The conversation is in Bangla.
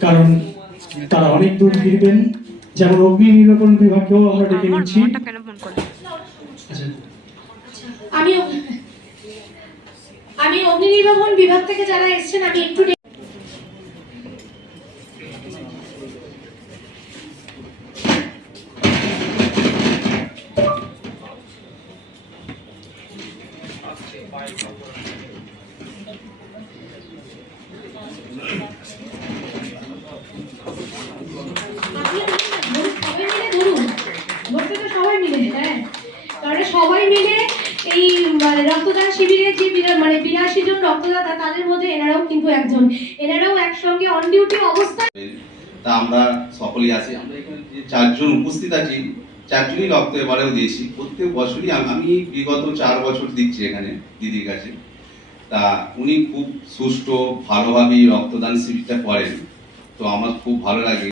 কারণ তারা অনেক দূর ফিরবেন। যেমন অগ্নি নির্বাপন বিভাগকেও আমরা ডেকে নিচ্ছি। আচ্ছা। আমি আমি অগ্নি নির্বাপন বিভাগ থেকে যারা এসেছেন আমি একটু ডে- আপনি ধরুন, সবাই মিলে ধরুন ধরতে তো সবাই মিলে হ্যাঁ তাহলে সবাই মিলে এই মানে রক্তদান শিবিরে যে মানে বিরাশি জন রক্তদাতা, তাদের মধ্যে এনারাও কিন্তু একজন। এনারাও একসঙ্গে অন ডিউটি অবস্থায় তা আমরা সকলেই আছি। আমরা এখানে যে চারজন উপস্থিত আছি, চারজনই রক্ত এবারেও দিয়েছি। প্রত্যেক বছরই আমি বিগত চার বছর দিচ্ছি এখানে দিদির কাছে। তা উনি খুব সুষ্ঠু, ভালোভাবেই রক্তদান শিবিরটা করেন। তো আমার খুব ভালো লাগে।